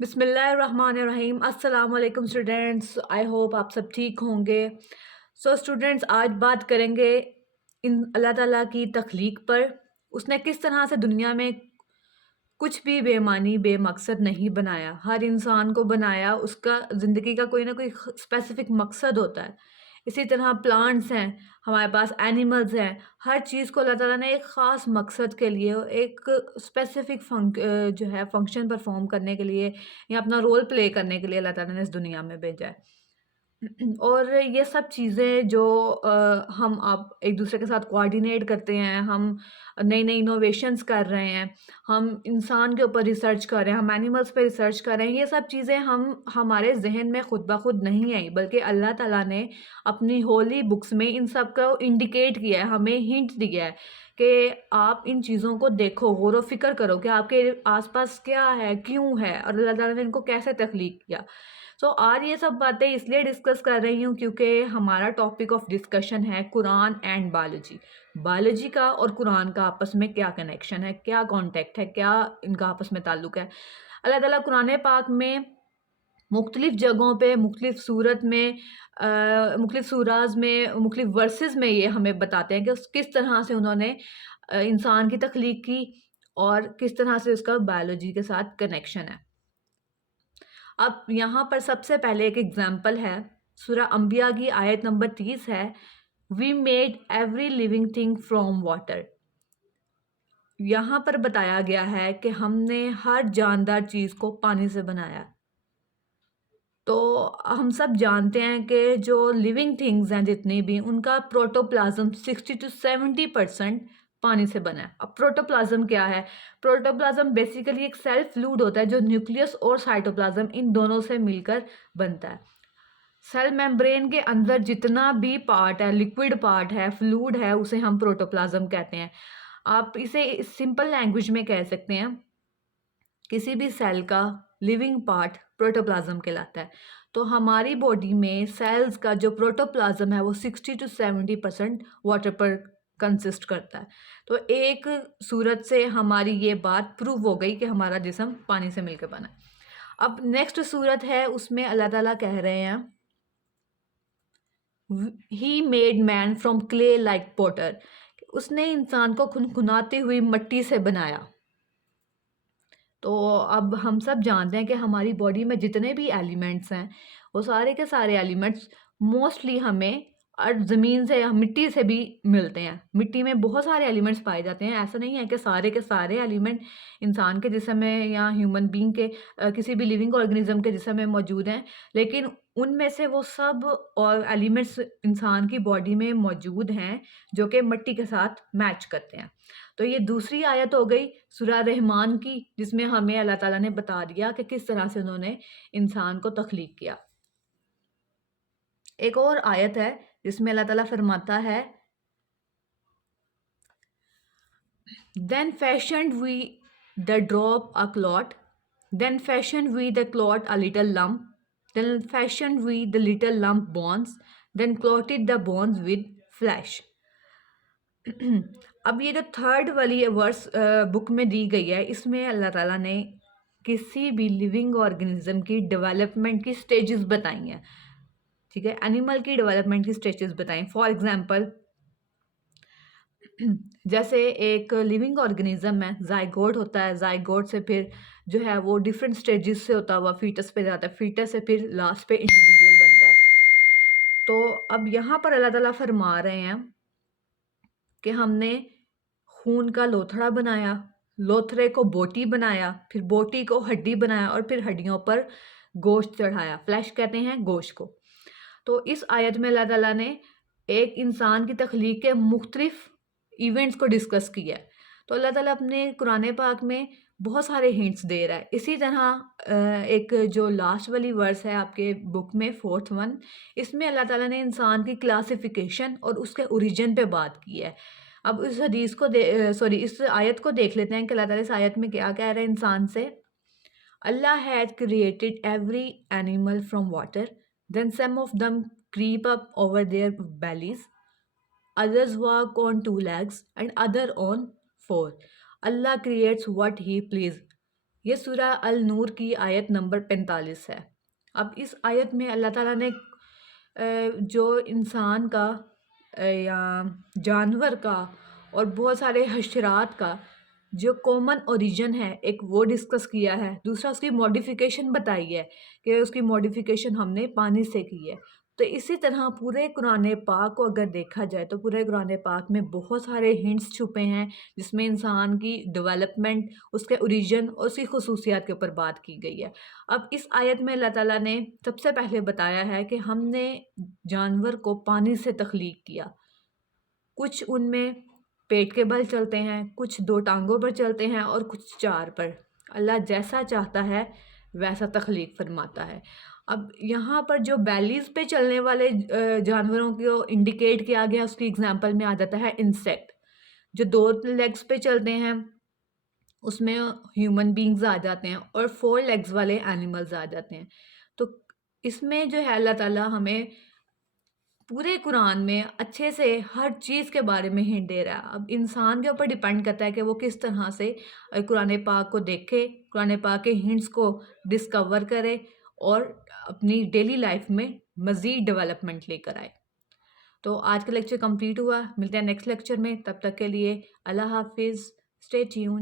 بسم اللہ الرحمن الرحیم. السلام علیکم اسٹوڈینٹس. آئی ہوپ آپ سب ٹھیک ہوں گے. سو اسٹوڈینٹس آج بات کریں گے اللہ تعالیٰ کی تخلیق پر. اس نے کس طرح سے دنیا میں کچھ بھی بے معنی بے مقصد نہیں بنایا. ہر انسان کو بنایا، اس کا زندگی کا کوئی نہ کوئی اسپیسیفک مقصد ہوتا ہے. اسی طرح پلانٹس ہیں، ہمارے پاس اینیملز ہیں. ہر چیز کو اللہ تعالیٰ نے ایک خاص مقصد کے لیے، ایک اسپیسیفک جو ہے فنکشن پرفارم کرنے کے لیے یا اپنا رول پلے کرنے کے لیے اللہ تعالیٰ نے اس دنیا میں بھیجا ہے. اور یہ سب چیزیں جو ہم آپ ایک دوسرے کے ساتھ کوآرڈینیٹ کرتے ہیں، ہم نئی نئی انوویشنز کر رہے ہیں، ہم انسان کے اوپر ریسرچ کر رہے ہیں، ہم اینیملز پہ ریسرچ کر رہے ہیں. یہ سب چیزیں ہمارے ذہن میں خود بخود نہیں آئی، بلکہ اللہ تعالیٰ نے اپنی ہولی بکس میں ان سب کو انڈیکیٹ کیا ہے، ہمیں ہنٹ دیا ہے کہ آپ ان چیزوں کو دیکھو، غور و فکر کرو کہ آپ کے آس پاس کیا ہے، کیوں ہے، اور اللہ تعالیٰ نے ان کو کیسے تخلیق کیا. سو آج یہ سب باتیں اس لیے ڈسکس کر رہی ہوں کیونکہ ہمارا ٹاپک آف ڈسکشن ہے قرآن اینڈ بایولوجی. بایولوجی کا اور قرآن کا آپس میں کیا کنیکشن ہے، کیا کانٹیکٹ ہے، کیا ان کا آپس میں تعلق ہے. اللہ تعالیٰ قرآن پاک میں مختلف جگہوں پہ، مختلف صورت میں، مختلف سوراز میں، مختلف ورسز میں یہ ہمیں بتاتے ہیں کہ کس طرح سے انہوں نے انسان کی تخلیق کی اور کس طرح سے اس کا بایولوجی کے ساتھ کنیکشن ہے. اب یہاں پر سب سے پہلے ایک ایگزامپل ہے، سورہ انبیاء کی آیت نمبر 30 ہے، we made every living thing from water. یہاں پر بتایا گیا ہے کہ ہم نے ہر جاندار چیز کو پانی سے بنایا. تو ہم سب جانتے ہیں کہ جو لیونگ تھنگز ہیں جتنی بھی، ان کا پروٹوپلازم 60 to 70% پانی سے بنا ہے. اب پروٹوپلازم کیا ہے؟ پروٹوپلازم بیسیکلی ایک سیل فلوئڈ ہوتا ہے جو نیوکلیس اور سائٹوپلازم ان دونوں سے مل کر بنتا ہے. سیل میمبرین کے اندر جتنا بھی پارٹ ہے، لیکوڈ پارٹ ہے، فلوئڈ ہے، اسے ہم پروٹوپلازم کہتے ہیں. آپ اسے سمپل لینگویج میں کہہ سکتے ہیں، کسی بھی سیل کا لیونگ پارٹ پروٹوپلازم کہلاتا ہے. تو ہماری باڈی میں سیلز کا جو پروٹوپلازم ہے وہ 60 to 70% واٹر پر کنسسٹ کرتا ہے. تو ایک صورت سے ہماری یہ بات پروو ہو گئی کہ ہمارا جسم پانی سے مل کے بنا ہے. اب نیکسٹ صورت ہے، اس میں اللہ تعالیٰ کہہ رہے ہیں he made man from clay like potter. اس نے انسان کو کھنکھناتی ہوئی مٹی سے بنایا. تو اب ہم سب جانتے ہیں کہ ہماری باڈی میں جتنے بھی ایلیمنٹس ہیں وہ سارے کے سارے ایلیمنٹس موسٹلی ہمیں زمین سے یا مٹی سے بھی ملتے ہیں. مٹی میں بہت سارے ایلیمنٹس پائے جاتے ہیں. ایسا نہیں ہے کہ سارے کے سارے ایلیمنٹ انسان کے جسم میں یا ہیومن بینگ کے کسی بھی لیونگ آرگنزم کے جسم میں موجود ہیں، لیکن ان میں سے وہ سب ایلیمنٹس انسان کی باڈی میں موجود ہیں جو کہ مٹی کے ساتھ میچ کرتے ہیں. تو یہ دوسری آیت ہو گئی سورہ رحمان کی، جس میں ہمیں اللہ تعالیٰ نے بتا دیا کہ کس طرح سے انہوں نے انسان کو تخلیق کیا. ایک اور آیت ہے جس میں اللہ تعالیٰ فرماتا ہے then fashioned we the drop a clot, then fashioned we the clot a little lump, then fashioned we the little lump bones, then clotted the bones with flesh. اب یہ جو تھرڈ والی ورس بک میں دی گئی ہے، اس میں اللہ تعالیٰ نے کسی بھی لیونگ آرگنزم کی ڈیولپمنٹ کی سٹیجز بتائی ہیں. ٹھیک ہے، اینیمل کی ڈیولپمنٹ کی سٹیجز بتائیں. فار ایگزامپل جیسے ایک لیونگ آرگنزم ہے، زائگوٹ ہوتا ہے، زائگوٹ سے پھر جو ہے وہ ڈفرینٹ سٹیجز سے ہوتا ہوا فیٹس پہ جاتا ہے، فیٹس سے پھر لاسٹ پہ انڈیویجول بنتا ہے. تو اب یہاں پر اللہ تعالیٰ فرما رہے ہیں کہ ہم نے خون کا لوتھڑا بنایا، لوتھڑے کو بوٹی بنایا، پھر بوٹی کو ہڈی بنایا، اور پھر ہڈیوں پر گوشت چڑھایا. فلیش کہتے ہیں گوشت کو. تو اس آیت میں اللہ تعالیٰ نے ایک انسان کی تخلیق کے مختلف ایونٹس کو ڈسکس کیا ہے. تو اللہ تعالیٰ اپنے قرآن پاک میں بہت سارے ہنٹس دے رہا ہے. اسی طرح ایک جو لاسٹ والی ورس ہے آپ کے بک میں 4th one، اس میں اللہ تعالیٰ نے انسان کی کلاسیفیکیشن اور اس کے اوریجن پہ بات کی ہے. اب اس حدیث کو اس آیت کو دیکھ لیتے ہیں کہ اللہ تعالیٰ اس آیت میں کیا کہہ رہے ہیں انسان سے. اللہ had created every animal from water, then some of them creep up over their bellies, others walk on 2 legs and other on 4. Allah creates what he please. یہ سورہ النور کی آیت نمبر 45 ہے۔ اب اس آیت میں اللہ تعالیٰ نے جو انسان کا یا جانور کا اور بہت سارے حشرات کا جو کامن اوریجن ہے ایک وہ ڈسکس کیا ہے، دوسرا اس کی ماڈیفیکیشن بتائی ہے کہ اس کی ماڈیفیکیشن ہم نے پانی سے کی ہے۔ تو اسی طرح پورے قرآن پاک کو اگر دیکھا جائے تو پورے قرآن پاک میں بہت سارے ہنٹس چھپے ہیں جس میں انسان کی ڈیولپمنٹ، اس کے اوریجن اور اس کی خصوصیات کے اوپر بات کی گئی ہے۔ اب اس آیت میں اللہ تعالیٰ نے سب سے پہلے بتایا ہے کہ ہم نے جانور کو پانی سے تخلیق کیا، کچھ ان میں پیٹ کے بل چلتے ہیں، کچھ 2 ٹانگوں پر چلتے ہیں اور کچھ 4 پر۔ اللہ جیسا چاہتا ہے ویسا تخلیق فرماتا ہے۔ اب یہاں پر جو بیلیز پہ چلنے والے جانوروں کو انڈیکیٹ کیا گیا، اس کی ایگزامپل میں آ جاتا ہے انسیکٹ۔ جو 2 لیگز پہ چلتے ہیں اس میں ہیومن بینگز آ جاتے ہیں، اور 4 لیگز والے اینیملز آ جاتے ہیں۔ تو اس میں جو ہے اللہ تعالیٰ ہمیں پورے قرآن میں اچھے سے ہر چیز کے بارے میں ہنٹ دے رہا ہے۔ اب انسان کے اوپر ڈیپینڈ کرتا ہے کہ وہ کس طرح سے قرآن پاک کو دیکھے، قرآن پاک کے ہنٹس کو ڈسکور کرے اور اپنی ڈیلی لائف میں مزید ڈیولپمنٹ لے کر آئے۔ تو آج کا لیکچر کمپلیٹ ہوا، ملتے ہیں نیکسٹ لیکچر میں، تب تک کے لیے اللہ حافظ، اسٹے ٹیون۔